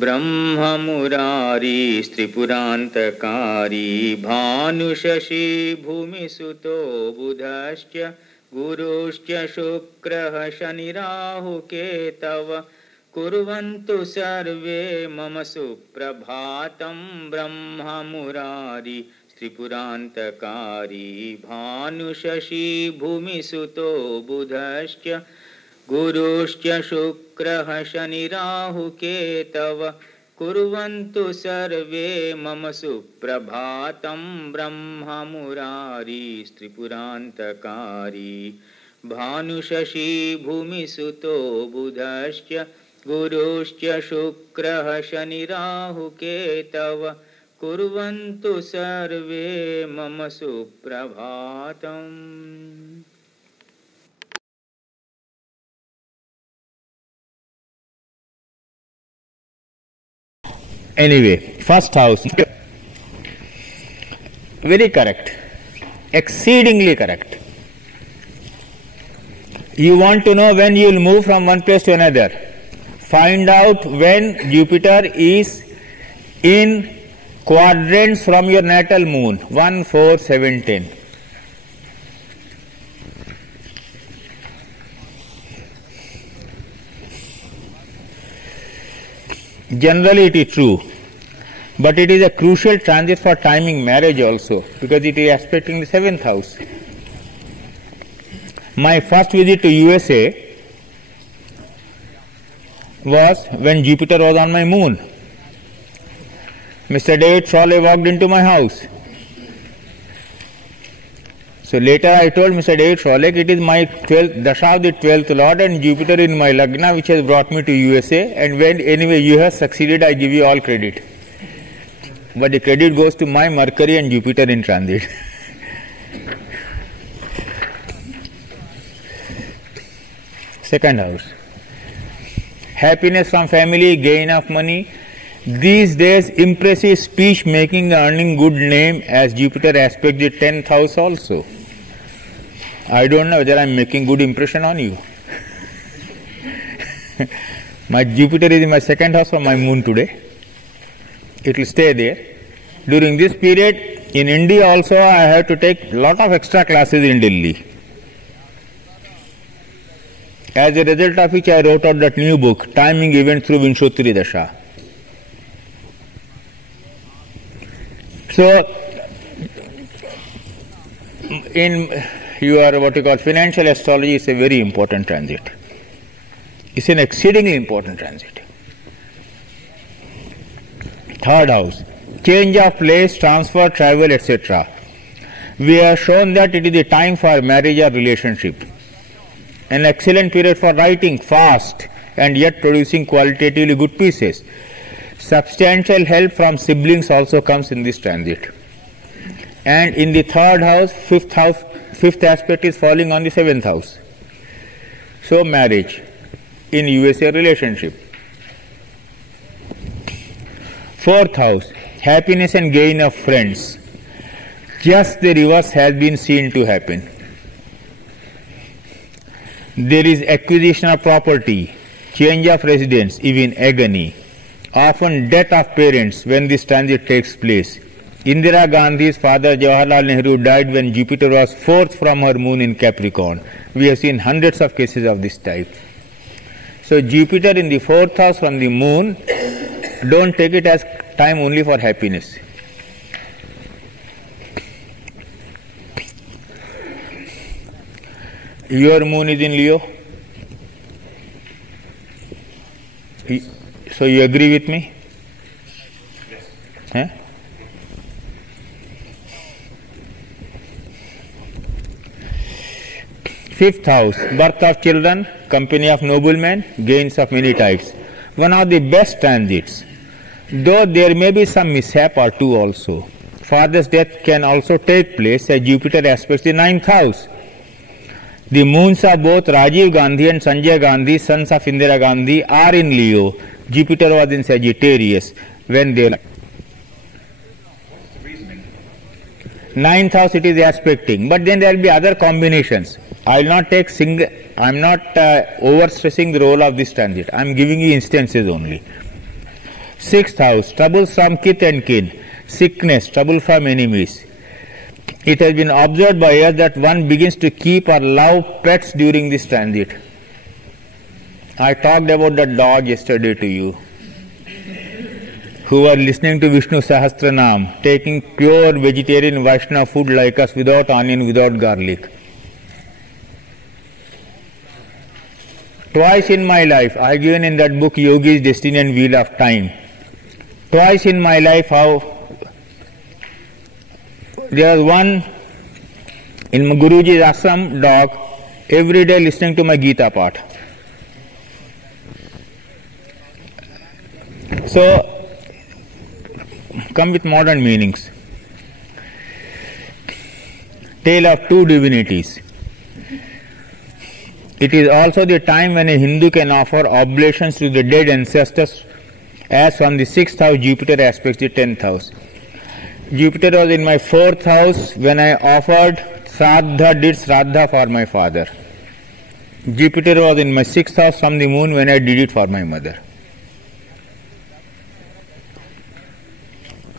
ब्रह्ममुरारी स्त्रिपुरान्तकारी भानुशशी भूमिसुतो बुधश्च गुरुश्च शुक्रः शनिराहुकेतव कुर्वन्तु सर्वे मम सुप्रभातं ब्रह्ममुरारी त्रिपुरान्तकारी भानुशशी भूमिसुतो बुधश्च गुरुश्च शुक्रः शनिराहुकेतव कुर्वन्तु सर्वे मम सुप्रभातं ब्रह्ममुरारी त्रिपुरान्तकारी भानुशशी भूमिसुतो बुधश्च गुरुश्च शुक्रः शनिराहुकेतव कुर्वन्तु सर्वे मम सुप्रभातम्. Anyway, first house, very correct, exceedingly correct. You want to know when you will move from one place to another. Find out when Jupiter is in quadrants from your natal moon, 1, 4, 7, 10. Generally it is true, but it is a crucial transit for timing marriage also, because it is aspecting the 7th house. My first visit to USA was when Jupiter was on my moon. Mr. David Frawley walked into my house. So later I told Mr. David Frawley, it is my 12th, Dasha of the 12th Lord and Jupiter in my Lagna which has brought me to USA, and when anyway you have succeeded, I give you all credit. But the credit goes to my Mercury and Jupiter in transit. Second house. Happiness from family, gain of money. These days, impressive speech making, earning good name as Jupiter aspects the 10th house also. I don't know whether I am making good impression on you. My Jupiter is in my 2nd house from my moon today. It will stay there. During this period, in India also, I have to take lot of extra classes in Delhi. As a result of which I wrote out that new book, Timing Events through Vinshottari Dasha. So, in your what you call financial astrology, is a very important transit. It's an exceedingly important transit. 3rd house, change of place, transfer, travel, etc. We have shown that it is a time for marriage or relationship. An excellent period for writing fast and yet producing qualitatively good pieces. Substantial help from siblings also comes in this transit. And in the 3rd house, 5th aspect is falling on the 7th house. So marriage in USA relationship. 4th house, happiness and gain of friends. Just the reverse has been seen to happen. There is acquisition of property, change of residence, even agony. Often death of parents when this transit takes place. Indira Gandhi's father Jawaharlal Nehru died when Jupiter was 4th from her moon in Capricorn. We have seen hundreds of cases of this type. So Jupiter in the 4th house from the moon, don't take it as time only for happiness. Your moon is in Leo. So you agree with me? Huh? Fifth house, birth of children, company of noblemen, gains of many types. One of the best transits, though there may be some mishap or two also. Father's death can also take place as Jupiter aspects the 9th house. The moons of both Rajiv Gandhi and Sanjay Gandhi, sons of Indira Gandhi, are in Leo. Jupiter was in Sagittarius when they 9th house it is aspecting, but then there will be other combinations. I will not take I am not overstressing the role of this transit. I am giving you instances only. Sixth house, troubles from kith and kin, sickness, trouble from enemies. It has been observed by us that one begins to keep or love pets during this transit. I talked about the dog yesterday to you, who are listening to Vishnu Sahasranam, taking pure vegetarian Vaishnava food like us, without onion, without garlic. Twice in my life, I have given in that book Yogi's Destiny and Wheel of Time. Twice in my life, how there was one in Guruji's ashram dog, every day listening to my Gita part. So, come with modern meanings. Tale of two divinities. It is also the time when a Hindu can offer oblations to the dead ancestors, as from the 6th house Jupiter aspects the 10th house. Jupiter was in my 4th house when I offered did Shraddha for my father. Jupiter was in my 6th house from the moon when I did it for my mother.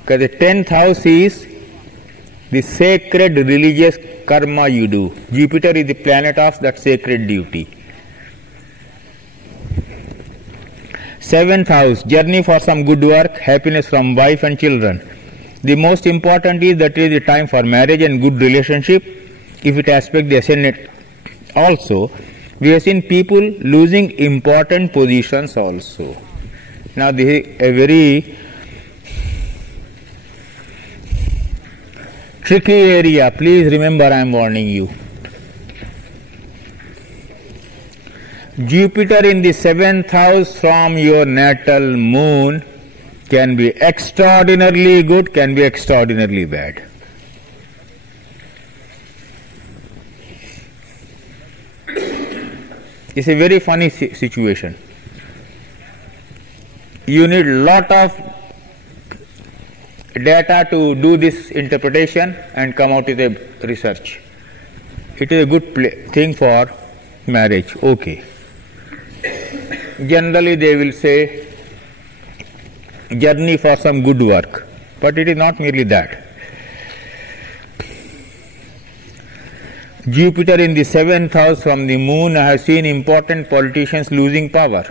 Because the 10th house is the sacred religious karma you do. Jupiter is the planet of that sacred duty. 7th house, journey for some good work, happiness from wife and children. The most important is that it is the time for marriage and good relationship, if it aspect the ascendant. Also, we have seen people losing important positions also. Now, this is a very tricky area. Please remember, I am warning you. Jupiter in the 7th house from your natal moon can be extraordinarily good, can be extraordinarily bad. It's a very funny situation. You need lot of data to do this interpretation and come out with a research. It is a good thing for marriage. Okay. Generally they will say journey for some good work, but it is not merely that. Jupiter in the 7th house from the moon, I have seen important politicians losing power.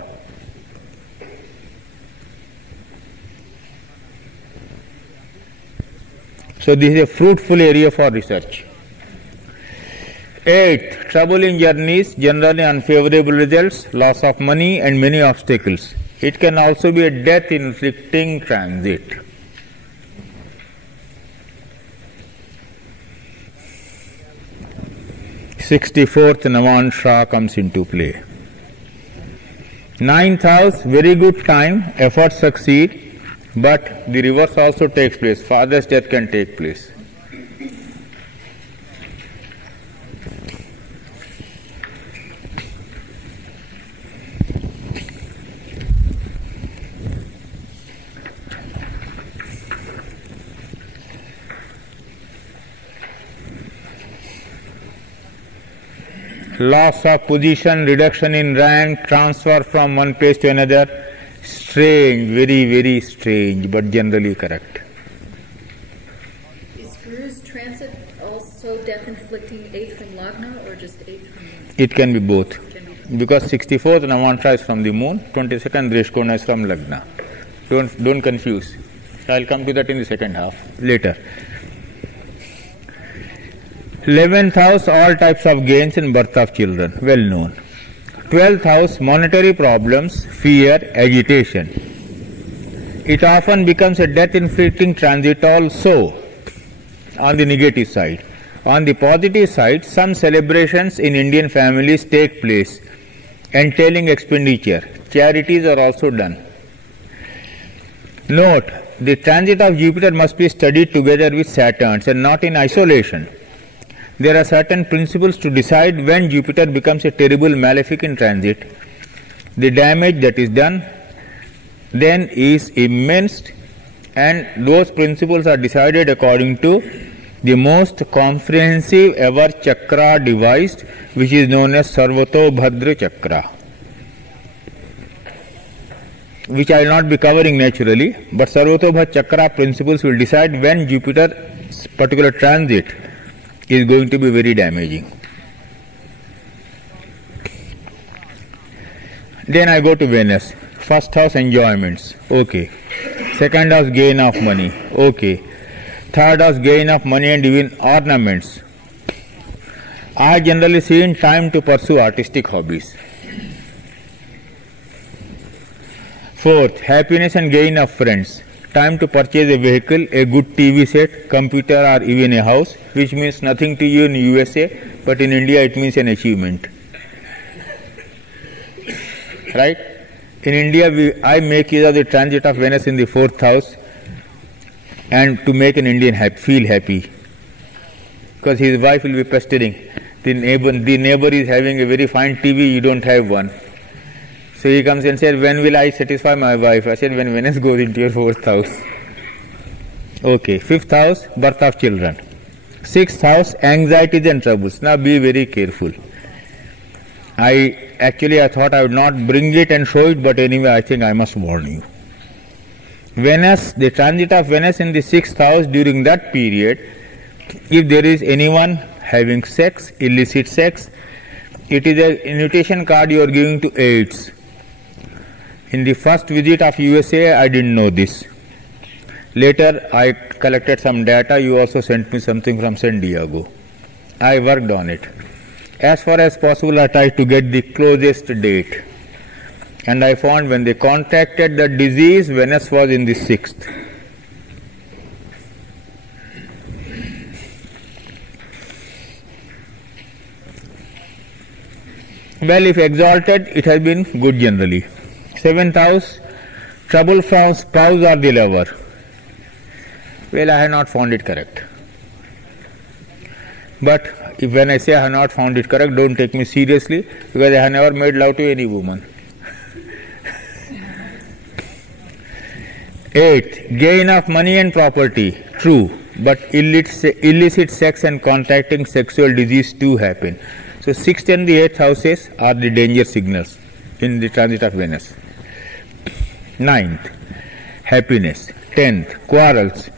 So this is a fruitful area for research. 8th, trouble in journeys, generally unfavorable results, loss of money and many obstacles. It can also be a death-inflicting transit. Sixty-fourth Navansha comes into play. 9th house, very good time, efforts succeed, but the reverse also takes place. Father's death can take place. Loss of position, reduction in rank, transfer from one place to another. Strange, very, very strange, but generally correct. Is Guru's transit also death-inflicting 8th from Lagna or just 8th from moon? It can be both. Because 64th Navansha is from the moon, 22nd Dreshkona is from Lagna. Don't confuse. I will come to that in the second half, later. 11th house, all types of gains and birth of children, well known. 12th house, monetary problems, fear, agitation. It often becomes a death-inflicting transit also on the negative side. On the positive side, some celebrations in Indian families take place, entailing expenditure. Charities are also done. Note, the transit of Jupiter must be studied together with Saturn's and not in isolation. There are certain principles to decide when Jupiter becomes a terrible malefic in transit. The damage that is done then is immense, and those principles are decided according to the most comprehensive ever chakra devised, which is known as Sarvato Bhadra Chakra. which I will not be covering naturally, but Sarvotobha Chakra principles will decide when Jupiter's particular transit is going to be very damaging. Then I go to Venus. First house, enjoyments, okay. Second house, gain of money, okay. Third house, gain of money and even ornaments. I generally seen time to pursue artistic hobbies. Fourth, happiness and gain of friends. Time to purchase a vehicle, a good TV set, computer or even a house, which means nothing to you in USA, but in India it means an achievement. Right? In India, I make use of the transit of Venus in the 4th house and to make an Indian feel happy. Because his wife will be pestering. The neighbor is having a very fine TV, you don't have one. So he comes and says, when will I satisfy my wife? I said, when Venus goes into your 4th house. Okay, 5th house, birth of children. 6th house, anxieties and troubles. Now be very careful. I thought I would not bring it and show it, but anyway I think I must warn you. Venus, the transit of Venus in the 6th house during that period, if there is anyone having sex, illicit sex, it is an invitation card you are giving to AIDS. In the first visit of USA, I didn't know this. Later, I collected some data. You also sent me something from San Diego. I worked on it. As far as possible, I tried to get the closest date. And I found when they contracted the disease, Venus was in the 6th. Well, if exalted, it has been good generally. 7th house, trouble from spouse or the lover. Well, I have not found it correct. But when I say I have not found it correct, don't take me seriously, because I have never made love to any woman. 8th, gain of money and property. True, but illicit sex and contracting sexual disease too happen. So 6th and the 8th houses are the danger signals in the transit of Venus. 9th, happiness. 10th, quarrels.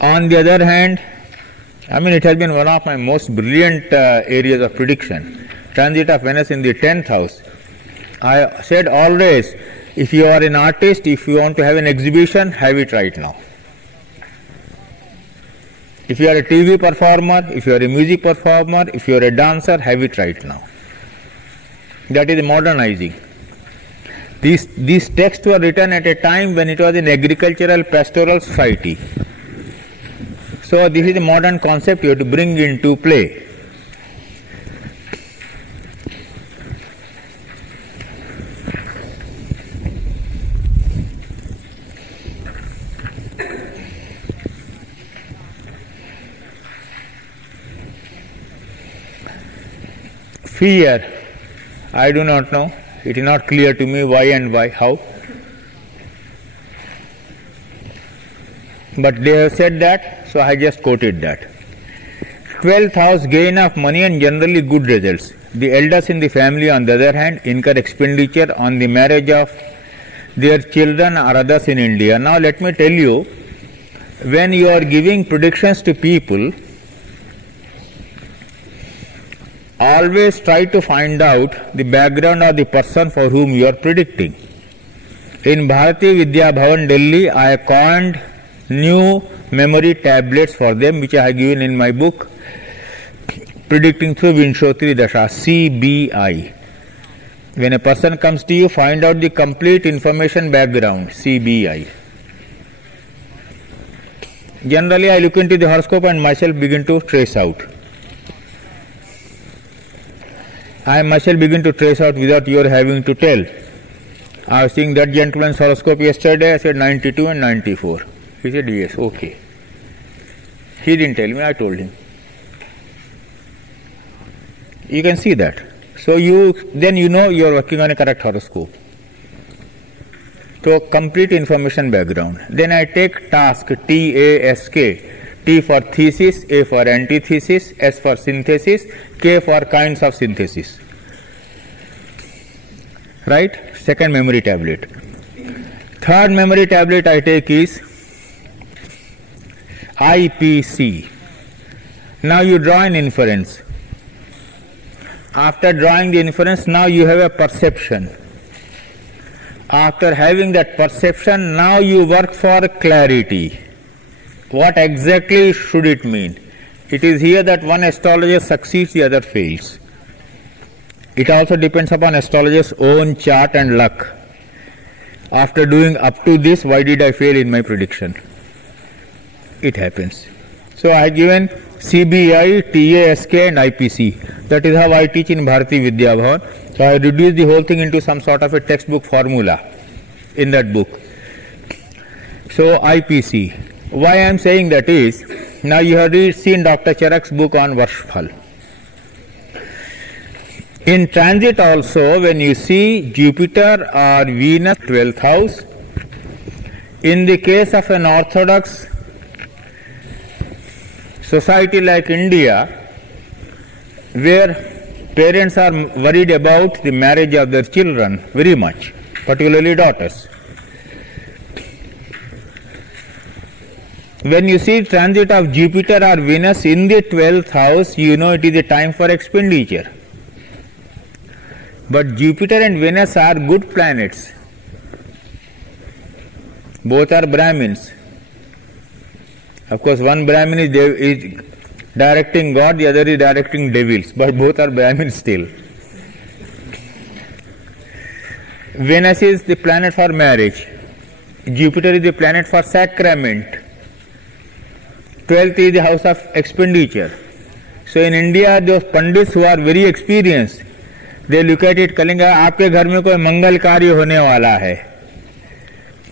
On the other hand, it has been one of my most brilliant areas of prediction. Transit of Venus in the 10th house. I said always, if you are an artist, if you want to have an exhibition, have it right now. If you are a TV performer, if you are a music performer, if you are a dancer, have it right now. That is modernizing. These texts were written at a time when it was an agricultural pastoral society. So this is a modern concept you have to bring into play. Fear, I do not know. It is not clear to me why and how. But they have said that, so I just quoted that. 12th house, gain of money and generally good results. The elders in the family, on the other hand, incur expenditure on the marriage of their children or others in India. Now let me tell you, when you are giving predictions to people, always try to find out the background of the person for whom you are predicting. In Bharati Vidya Bhavan, Delhi, I coined new memory tablets for them, which I have given in my book, Predicting Through Vinshotri Dasha, CBI. When a person comes to you, find out the complete information background, CBI. Generally, I look into the horoscope and myself begin to trace out. I myself begin to trace out without your having to tell. I was seeing that gentleman's horoscope yesterday. I said 92 and 94. He said yes, okay. He didn't tell me, I told him. You can see that. So then you know you are working on a correct horoscope. So complete information background. Then I take task, T-A-S-K. T for thesis, A for antithesis, S for synthesis, K for kinds of synthesis. Right? Second memory tablet. Third memory tablet I take is IPC. Now you draw an inference. After drawing the inference, now you have a perception. After having that perception, now you work for clarity. What exactly should it mean? It is here that one astrologer succeeds, the other fails. It also depends upon astrologer's own chart and luck. After doing up to this, why did I fail in my prediction? It happens. So I have given CBI, TASK and IPC. That is how I teach in Bharati Vidya Bhavan. So I reduced the whole thing into some sort of a textbook formula in that book. So IPC. Why I am saying that is, now you have seen Dr. Charak's book on Varshphal. In transit also, when you see Jupiter or Venus, 12th house, in the case of an orthodox society like India, where parents are worried about the marriage of their children very much, particularly daughters. When you see transit of Jupiter or Venus in the 12th house, you know it is a time for expenditure. But Jupiter and Venus are good planets. Both are Brahmins. Of course, one Brahmin is directing God, the other is directing devils, but both are Brahmins still. Venus is the planet for marriage. Jupiter is the planet for sacrament. 12th is the house of expenditure. So in India, those pandits who are very experienced, they look at it, कहेंगे आपके घर में कोई मंगल कार्य होने वाला है,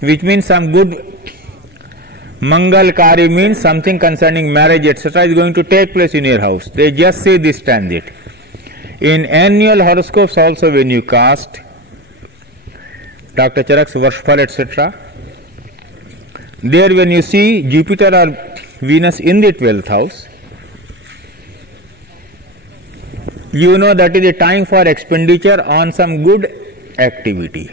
which means some good Mangal Kari means something concerning marriage, etc. is going to take place in your house. They just say this transit. In annual horoscopes also, when you cast Dr. Charak's Varshphal, etc., there when you see Jupiter or Venus in the 12th house, you know that is a time for expenditure on some good activity.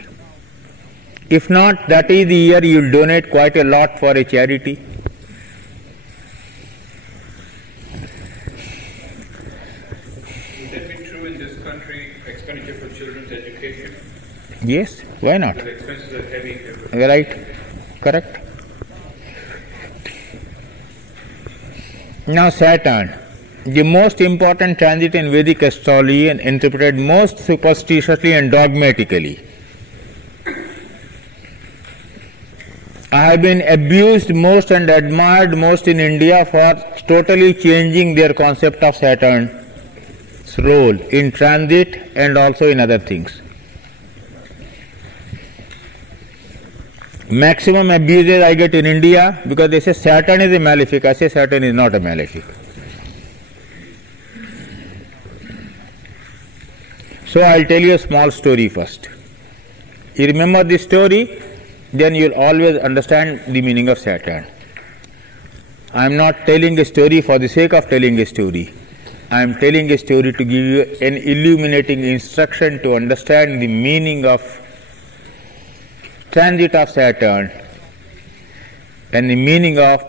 If not, that is the year you will donate quite a lot for a charity. Would that be true in this country, expenditure for children's education? Yes, why not? The expenses are heavy. Right, correct. Now Saturn, the most important transit in Vedic astrology and interpreted most superstitiously and dogmatically. I have been abused most and admired most in India for totally changing their concept of Saturn's role in transit and also in other things. Maximum abuses I get in India because they say Saturn is a malefic. I say Saturn is not a malefic. So I will tell you a small story first. You remember this story? Then you will always understand the meaning of Saturn. I am not telling a story for the sake of telling a story. I am telling a story to give you an illuminating instruction to understand the meaning of transit of Saturn and the meaning of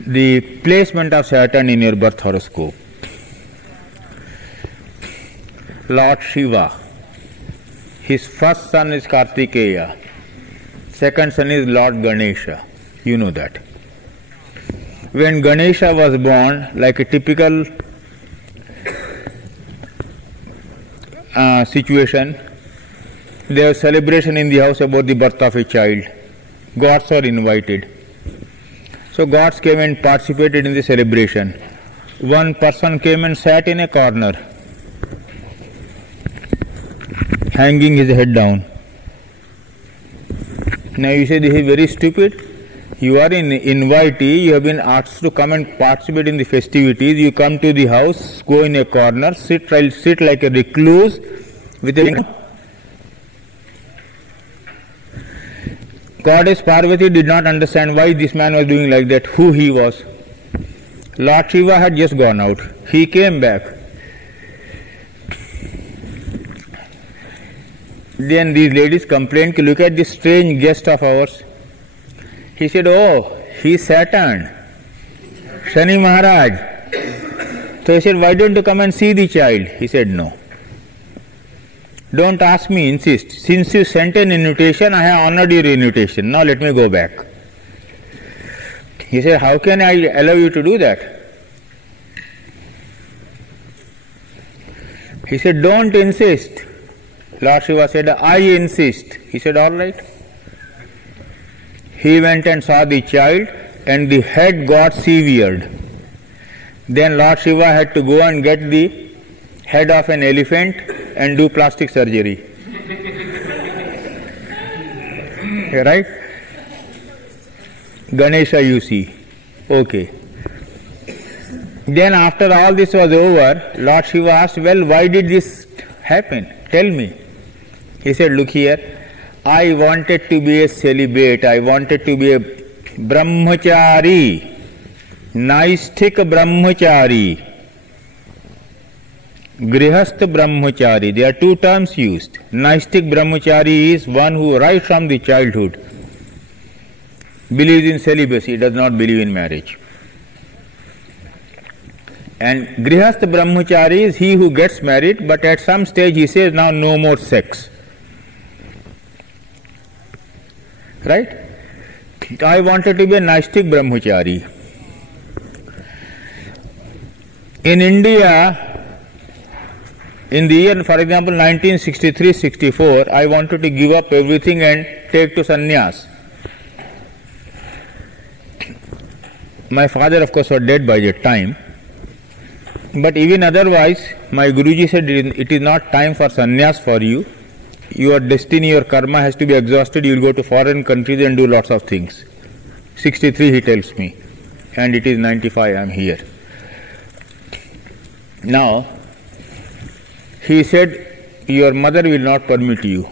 the placement of Saturn in your birth horoscope. Lord Shiva, his first son is Kartikeya, second son is Lord Ganesha. You know that. When Ganesha was born, like a typical situation, there was celebration in the house about the birth of a child. Gods are invited. So gods came and participated in the celebration. One person came and sat in a corner, hanging his head down. Now you say this is very stupid. You are an invitee, you have been asked to come and participate in the festivities. You come to the house, go in a corner, sit like a recluse with a... Goddess Parvati did not understand why this man was doing like that, who he was. Lord Shiva had just gone out. He came back. Then these ladies complained, look at this strange guest of ours. He said, oh, he's Saturn, Shani Maharaj. So he said, why don't you come and see the child? He said, no. Don't ask me, insist. Since you sent an invitation, I have honored your invitation. Now let me go back. He said, how can I allow you to do that? He said, don't insist. Lord Shiva said, I insist. He said, all right. He went and saw the child and the head got severed. Then Lord Shiva had to go and get the head of an elephant and do plastic surgery. Right? Ganesha you see. Okay. Then after all this was over, Lord Shiva asked, well, why did this happen? Tell me. He said, look here, I wanted to be a celibate, I wanted to be a brahmachari, naisthik brahmachari, grihastha brahmachari. There are two terms used. Naisthik brahmachari is one who right from the childhood believes in celibacy, does not believe in marriage. And grihastha brahmachari is he who gets married, but at some stage he says, now no more sex. Right? I wanted to be a naisthik brahmachari. In India, in the year, for example, 1963-64, I wanted to give up everything and take to sannyas. My father, of course, was dead by that time. But even otherwise, my Guruji said, it is not time for sannyas for you. Your destiny, your karma has to be exhausted. You will go to foreign countries and do lots of things. 63 he tells me, and it is 95, I am here. Now, he said, your mother will not permit you.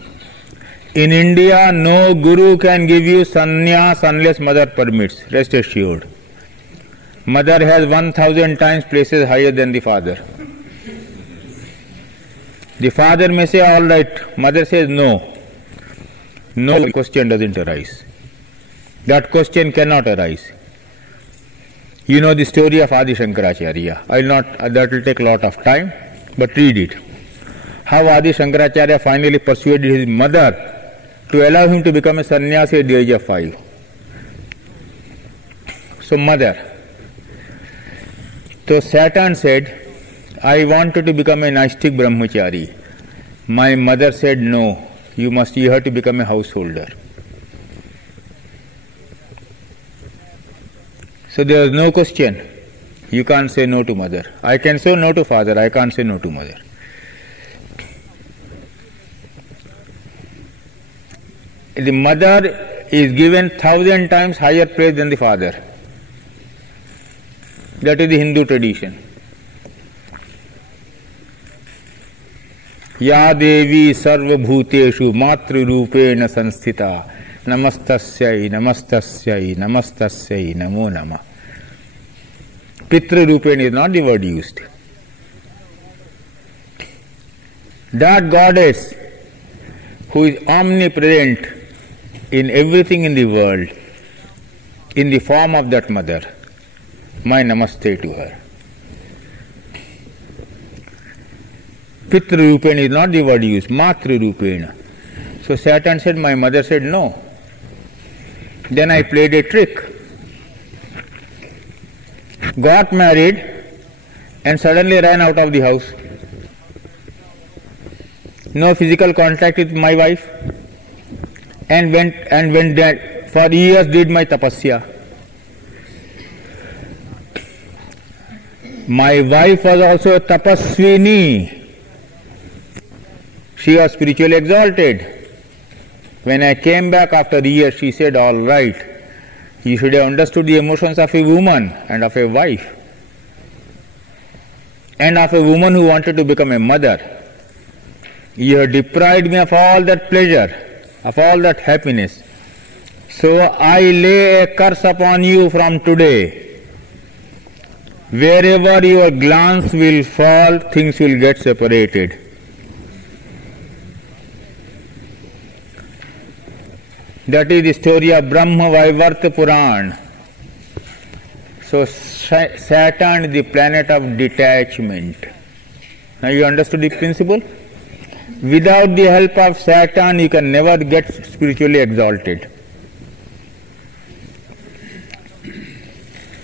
In India, no Guru can give you sannyas unless mother permits, rest assured. Mother has 1000 times places higher than the father. The father may say, all right, mother says no. No question doesn't arise. That question cannot arise. You know the story of Adi Shankaracharya. That will take a lot of time, but read it. How Adi Shankaracharya finally persuaded his mother to allow him to become a sannyasi at the age of 5. So mother. So Saturn said, I wanted to become a naisthik brahmachari. My mother said, no, you have to become a householder. So there was no question. You can't say no to mother. I can say no to father, I can't say no to mother. The mother is given 1000 times higher praise than the father. That is the Hindu tradition. Ya Devi Sarva Bhuteshu Matru Rupena Sanstita Namastasyai Namastasyai Namastasyai Namo Nama. Pitru Rupena is not the word used. That goddess who is omnipresent in everything in the world, in the form of that mother, my namaste to her. Pitru Rupena is not the word used, Matru Rupena. So Saturn said, my mother said no. Then I played a trick. Got married and suddenly ran out of the house. No physical contact with my wife. And went there for years did my tapasya. My wife was also a tapaswini. She was spiritually exalted. When I came back after years, she said, all right, you should have understood the emotions of a woman and of a wife. And of a woman who wanted to become a mother. You have deprived me of all that pleasure, of all that happiness. So I lay a curse upon you from today. Wherever your glance will fall, things will get separated. That is the story of Brahma Vaivarta Puran. So Saturn is the planet of detachment. Now you understood the principle? Without the help of Saturn, you can never get spiritually exalted.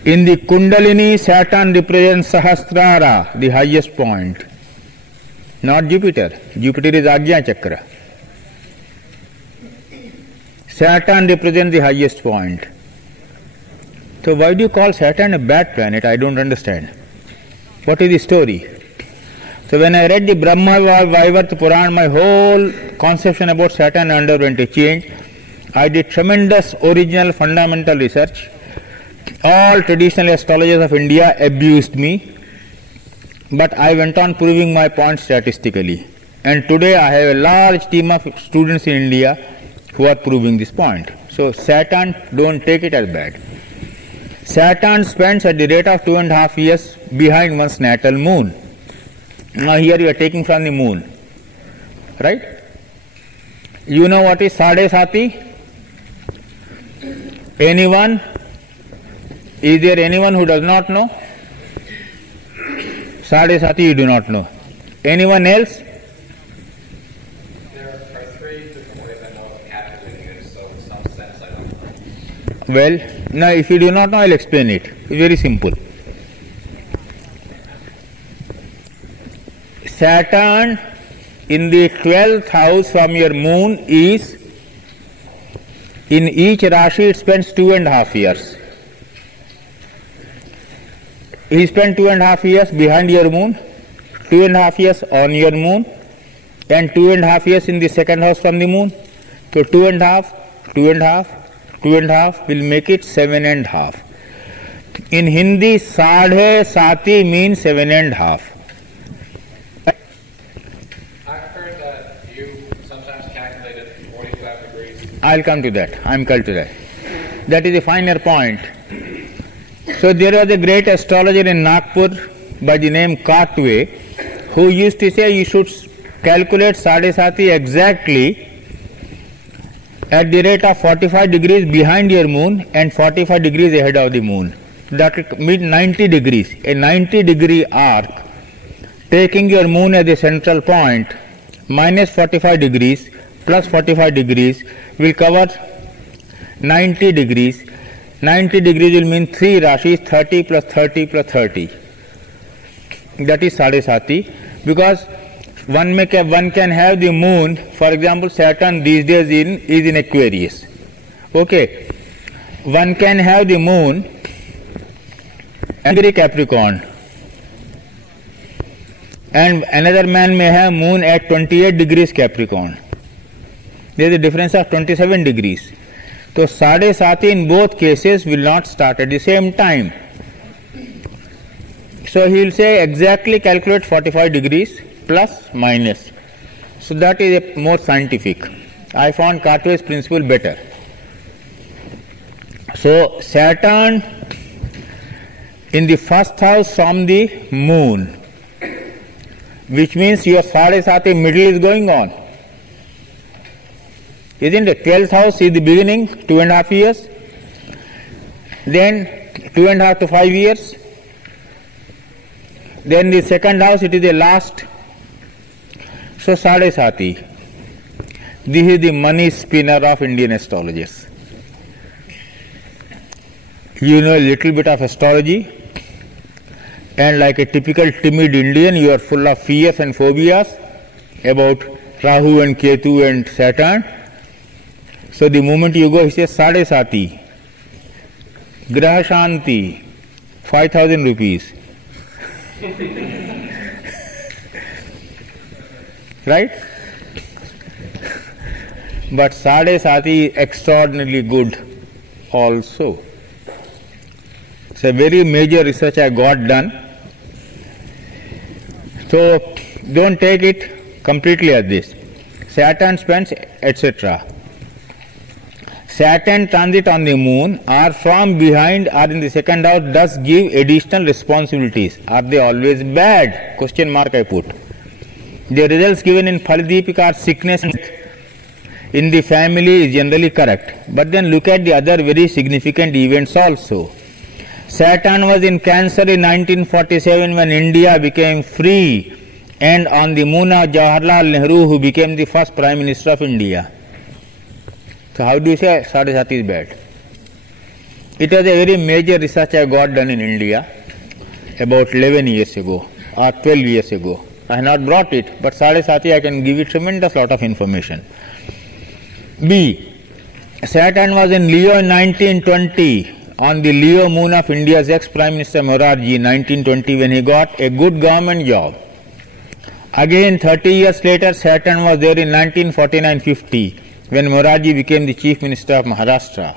In the Kundalini, Saturn represents Sahasrara, the highest point. Not Jupiter. Jupiter is Ajna Chakra. Saturn represents the highest point. So why do you call Saturn a bad planet? I don't understand. What is the story? So when I read the Brahma Vaivarta Puran, my whole conception about Saturn underwent a change. I did tremendous original fundamental research. All traditional astrologers of India abused me, but I went on proving my point statistically. And today I have a large team of students in India who are proving this point. So Saturn, don't take it as bad. Saturn spends at the rate of 2.5 years behind one's natal moon. Now here you are taking from the moon, right? You know what is Sade-Sati? Anyone? Is there anyone who does not know? Sade-Sati you do not know. Anyone else? There are three different ways I know of calculating it, so in some sense I don't know. Well, now if you do not know, I'll explain it. It's very simple. Saturn in the 12th house from your moon is, in each Rashi it spends 2.5 years. He spent 2.5 years behind your moon, 2.5 years on your moon, and 2.5 years in the second house from the moon. So 2.5 will make it 7.5. In Hindi, Sade-Sati means 7.5. I've heard that you sometimes calculate it 45 degrees. I'll come to that. I'm coming to that. That is a finer point. So there was a great astrologer in Nagpur by the name Katwe who used to say you should calculate Sade-Sati exactly at the rate of 45 degrees behind your moon and 45 degrees ahead of the moon. That means 90 degrees. A 90 degree arc taking your moon as the central point minus 45 degrees plus 45 degrees will cover 90 degrees. 90 degrees will mean 3 Rashis, 30 plus 30 plus 30. That is Sade-Sati, because one can have the moon, for example Saturn these days is in Aquarius. Okay, one can have the moon and Capricorn, and another man may have moon at 28 degrees Capricorn. There is a difference of 27 degrees. So Sade-Sati in both cases will not start at the same time. So he will say exactly calculate 45 degrees plus minus. So that is a more scientific. I found Katwe's principle better. So Saturn in the first house from the moon, which means your Sade-Sati middle is going on. Isn't it? 12th house is the beginning, 2.5 years. Then 2.5 to 5 years. Then the second house, it is the last. So Sade-Sati. This is the money spinner of Indian astrologers. You know a little bit of astrology, and like a typical timid Indian, you are full of fears and phobias about Rahu and Ketu and Saturn. So the moment you go, he says Sade-Sati, Graha Shanti, 5,000 rupees. Right? But Sade-Sati is extraordinarily good also. It's a very major research I got done. So don't take it completely as this. Saturn spends, etc. Saturn transit on the moon or from behind or in the second house does give additional responsibilities. Are they always bad? Question mark I put. The results given in Phaladipika are sickness. in the family is generally correct. But then look at the other very significant events also. Saturn was in Cancer in 1947 when India became free, and on the moon of Jawaharlal Nehru, who became the first Prime Minister of India. So how do you say Sade-Sati is bad? It was a very major research I got done in India about 11 years ago or 12 years ago. I have not brought it, but Sade-Sati I can give you tremendous lot of information. B. Saturn was in Leo in 1920 on the Leo moon of India's ex-Prime Minister Morarji in 1920 when he got a good government job. Again 30 years later Saturn was there in 1949-50 when Morarji became the Chief Minister of Maharashtra.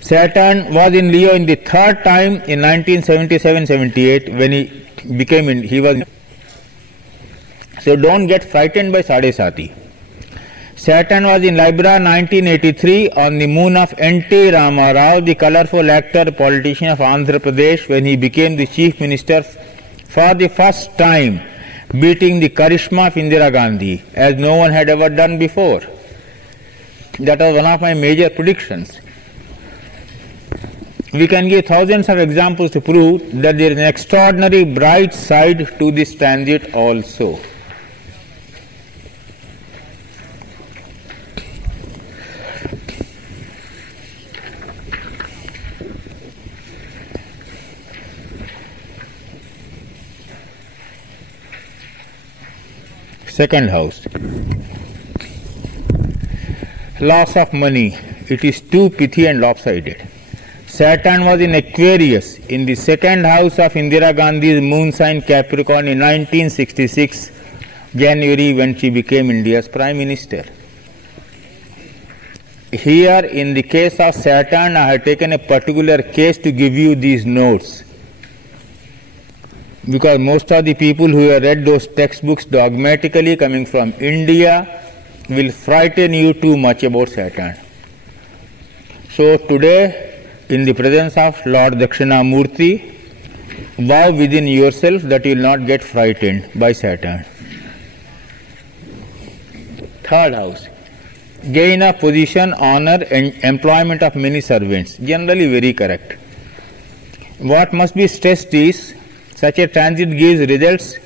Saturn was in Leo in the third time in 1977-78 when he was. So don't get frightened by Sade-Sati. Saturn was in Libra 1983 on the moon of N.T. Rama Rao, the colourful actor, politician of Andhra Pradesh, when he became the Chief Minister for the first time, beating the charisma of Indira Gandhi as no one had ever done before. That was one of my major predictions. We can give thousands of examples to prove that there is an extraordinary bright side to this transit also. Second house. Loss of money. It is too pithy and lopsided. Saturn was in Aquarius in the second house of Indira Gandhi's moon sign Capricorn in 1966 January when she became India's Prime Minister. Here in the case of Saturn I have taken a particular case to give you these notes, because most of the people who have read those textbooks dogmatically coming from India will frighten you too much about Saturn. So today, in the presence of Lord Dakshinamurti, vow within yourself that you will not get frightened by Saturn. Third house. Gain of position, honor and employment of many servants. Generally very correct. What must be stressed is, such a transit gives results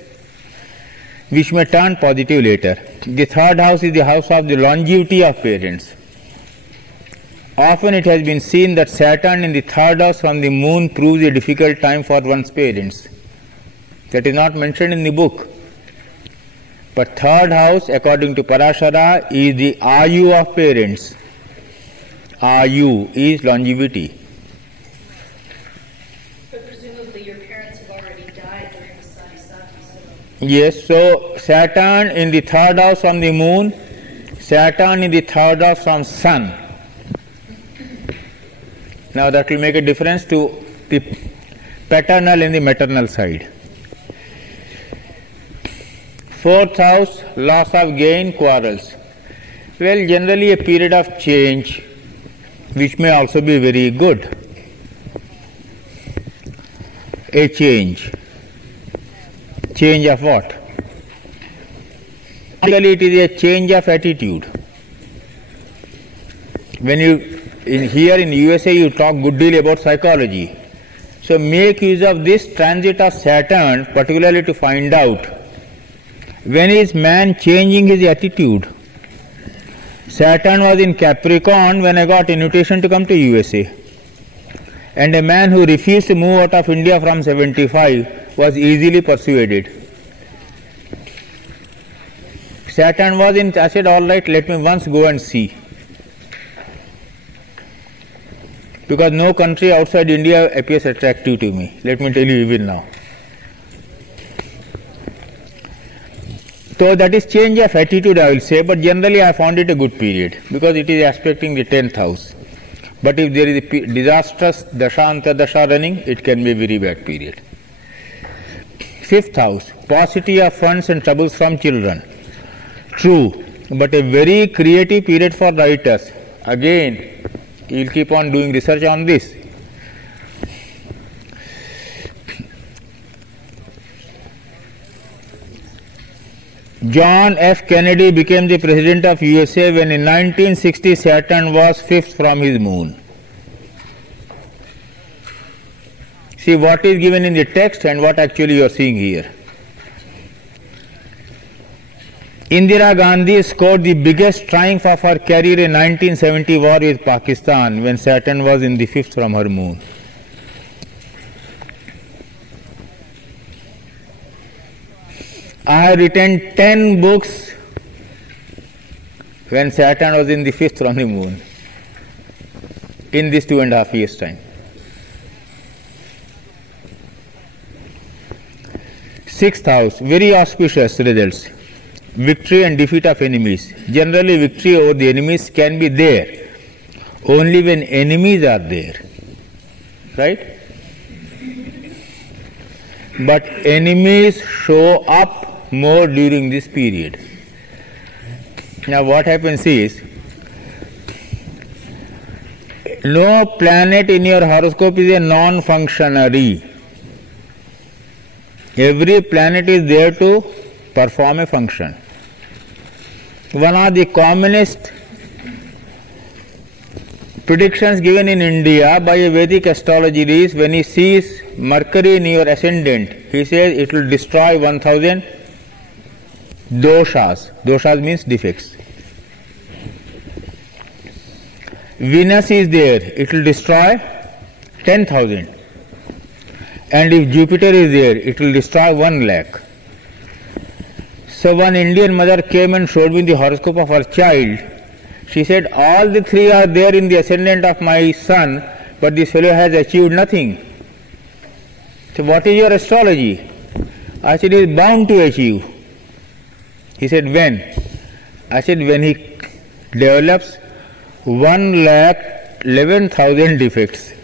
which may turn positive later. The third house is the house of the longevity of parents. Often it has been seen that Saturn in the third house from the moon proves a difficult time for one's parents. That is not mentioned in the book. But third house, according to Parashara, is the Ayu of parents. Ayu is longevity. But presumably your parents have already died during the Sade-Sati. Yes, so Saturn in the third house from the moon, Saturn in the third house from sun. Now that will make a difference to the paternal and the maternal side. Fourth house, loss of gain, quarrels. Well, generally a period of change, which may also be very good. A change. Change of what? Basically it is a change of attitude. When you here in USA you talk good deal about psychology. So make use of this transit of Saturn particularly to find out when is man changing his attitude. Saturn was in Capricorn when I got invitation to come to USA. And a man who refused to move out of India from 75 was easily persuaded. Saturn was in, I said, all right, let me once go and see. Because no country outside India appears attractive to me. Let me tell you even now. So that is change of attitude I will say, but generally I found it a good period because it is aspecting the 10th house. But if there is a disastrous dasha antardasha running, it can be a very bad period. 5th house, paucity of funds and troubles from children. True, but a very creative period for writers. Again, you will keep on doing research on this. John F. Kennedy became the president of USA when in 1960 Saturn was fifth from his moon. See what is given in the text and what actually you are seeing here. Indira Gandhi scored the biggest triumph of her career in 1970 war with Pakistan when Saturn was in the fifth from her moon. I have written 10 books when Saturn was in the fifth from the moon in this 2.5 years' time. Sixth house, very auspicious results. Victory and defeat of enemies. Generally, victory over the enemies can be there only when enemies are there. Right? But enemies show up more during this period. Now, what happens is, no planet in your horoscope is a non-functionary. Every planet is there to perform a function. One of the commonest predictions given in India by a Vedic astrologer is when he sees Mercury in your ascendant, he says it will destroy 1000 doshas. Doshas means defects. Venus is there, it will destroy 10,000. And if Jupiter is there, it will destroy 1 lakh. So one Indian mother came and showed me the horoscope of her child. She said, all the three are there in the ascendant of my son, but this fellow has achieved nothing. So what is your astrology? I said, he is bound to achieve. He said, when? I said, when he develops 1,11,000 defects.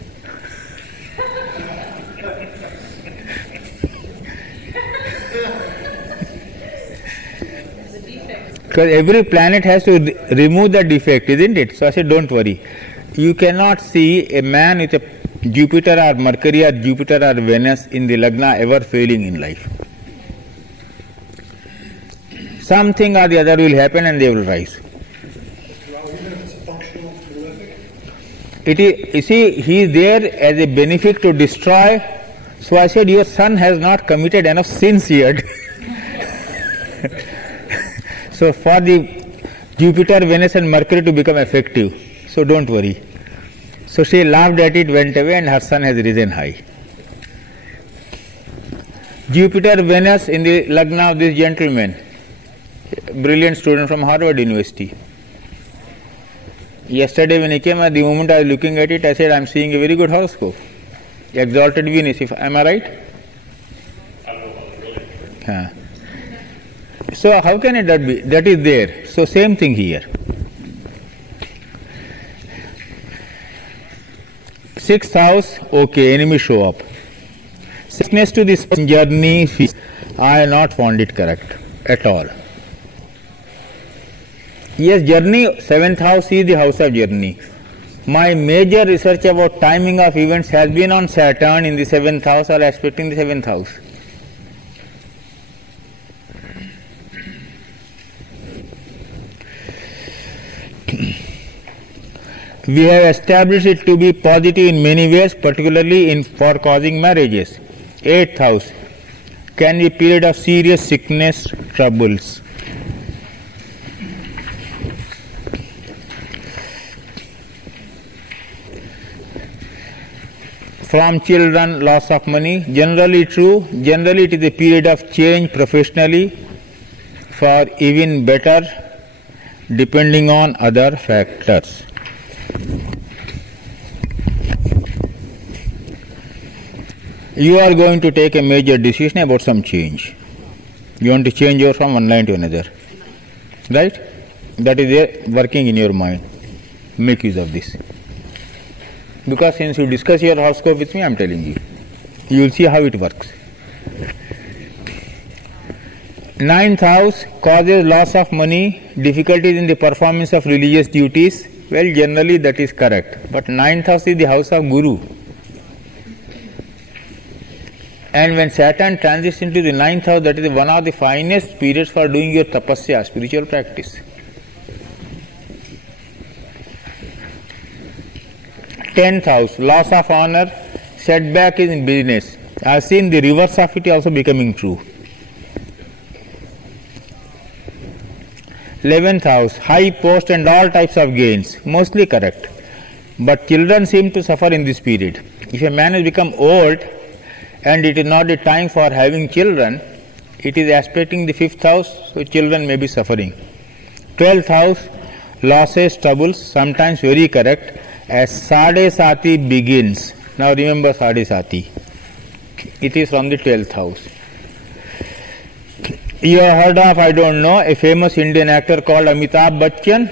Because every planet has to remove the defect, isn't it? So I said, don't worry. You cannot see a man with a Jupiter or Mercury or Jupiter or Venus in the Lagna ever failing in life. Something or the other will happen and they will rise. It is, you see, he is there as a benefit to destroy. So I said, your son has not committed enough sins yet. So for the Jupiter, Venus and Mercury to become effective. So don't worry. So she laughed at it, went away, and her son has risen high. Jupiter, Venus in the Lagna of this gentleman, brilliant student from Harvard University. Yesterday when he came, at the moment I was looking at it, I said, I am seeing a very good horoscope. Exalted Venus, am I right? So how can it that be? That is there. So same thing here. Sixth house, okay, enemy show up. Sickness to this journey, I have not found it correct at all. Yes, journey, seventh house is the house of journey. My major research about timing of events has been on Saturn in the seventh house or aspect in the seventh house. We have established it to be positive in many ways, particularly for causing marriages. Eighth house can be a period of serious sickness, troubles. From children, loss of money, generally true. Generally it is a period of change professionally for even better, depending on other factors. You are going to take a major decision about some change. You want to change from one line to another. Right? That is there working in your mind. Make use of this. Because since you discuss your horoscope with me, I am telling you. You will see how it works. Ninth house causes loss of money, difficulties in the performance of religious duties. Well, generally that is correct. But ninth house is the house of Guru. And when Saturn transits into the 9th house, that is one of the finest periods for doing your tapasya, spiritual practice. 10th house, loss of honor, setback in business. I have seen the reverse of it also becoming true. 11th house, high post and all types of gains, mostly correct. But children seem to suffer in this period. If a man has become old and it is not the time for having children, it is aspecting the 5th house, so children may be suffering. 12th house, losses, troubles, sometimes very correct, as Sade-Sati begins. Now remember Sade-Sati. It is from the 12th house. You have heard of, I don't know, a famous Indian actor called Amitabh Bachchan.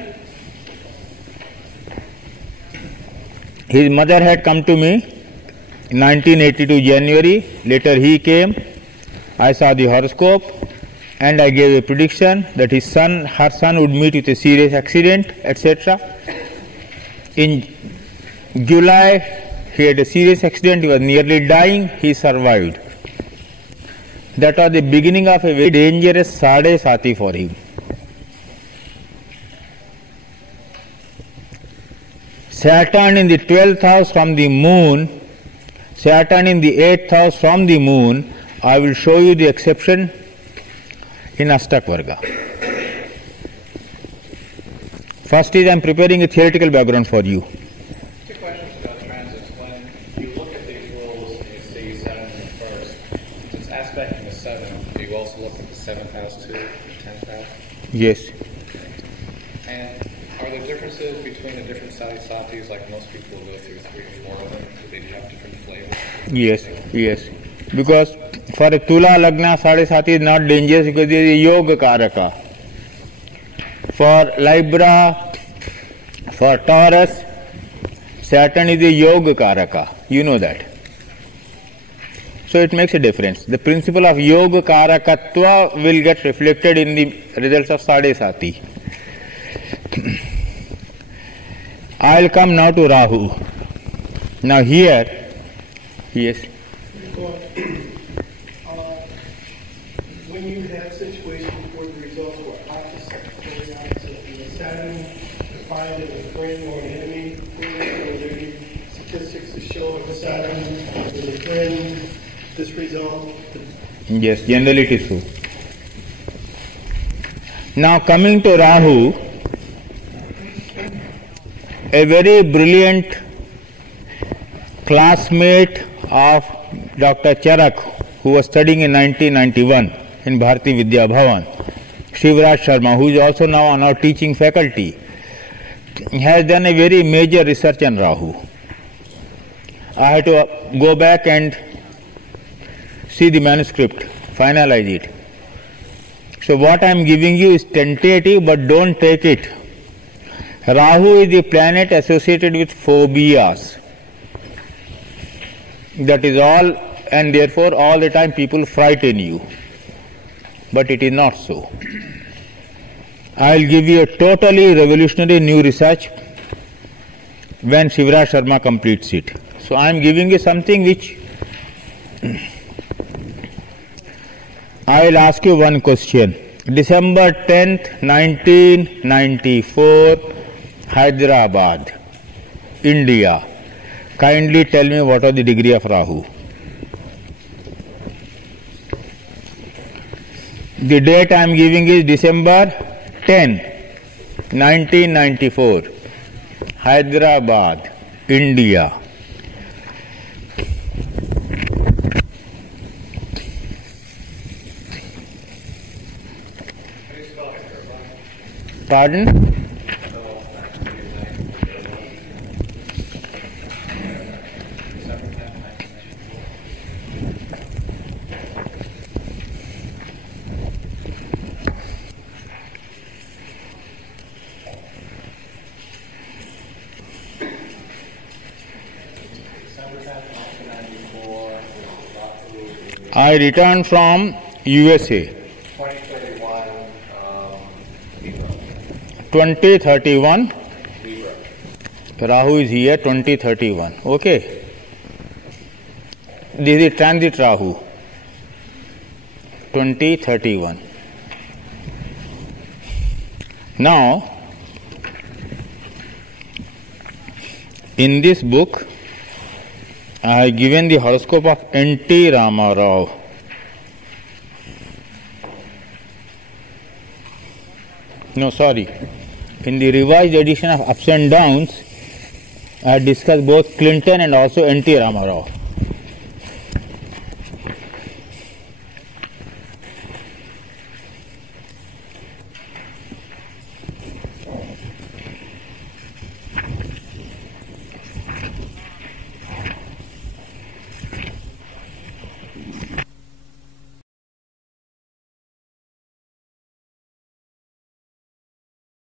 His mother had come to me in 1982 January. Later he came. I saw the horoscope and I gave a prediction that her son would meet with a serious accident, etc. In July, he had a serious accident. He was nearly dying. He survived. That was the beginning of a very dangerous Sade-Sati for him. Saturn in the 12th house from the moon, Saturn in the 8th house from the moon. I will show you the exception in Ashtakavarga. First is I am preparing a theoretical background for you. Two questions about transits. When you look at these rules and you see Saturn in the first, it's aspecting the 7th. Do you also look at the 7th house too, the 10th house? Yes. And are there differences between the different Sade-Satis, like most people go through 3 or 4 of them? Do they have different flavors? Yes, yes. Because for a Tula Lagna, Sade-Sati is not dangerous because it is a Yoga Karaka. For Libra, for Taurus, Saturn is a Yoga Karaka. You know that. So it makes a difference. The principle of Yoga Karakatva will get reflected in the results of Sade-Sati. I will come now to Rahu. Now here, yes. When you have situations where the results were opposite, Saturn defined as a friend or an enemy, or there be statistics to show if Saturn is a friend, this result. Yes, generally it is so. Now coming to Rahu, a very brilliant classmate of Dr. Charak, who was studying in 1991 in Bharati Vidya Bhavan, Shivraj Sharma, who is also now on our teaching faculty, has done a very major research on Rahu. I had to go back and see the manuscript, finalize it. So what I am giving you is tentative, but don't take it. Rahu is the planet associated with phobias. That is all, and therefore all the time people frighten you. But it is not so. I will give you a totally revolutionary new research when Shivraj Sharma completes it. So I am giving you something which I will ask you one question. December 10th, 1994, Hyderabad, India. Kindly tell me what was the degree of Rahu. The date I am giving is December 10, 1994, Hyderabad, India. Pardon? I returned from USA. 2031. Rahu is here, 2031. Okay. This is transit Rahu. 2031. Now, in this book, I have given the horoscope of N.T. Rama Rao. No, sorry. In the revised edition of Ups and Downs, I have discussed both Clinton and also N.T. Rama Rao.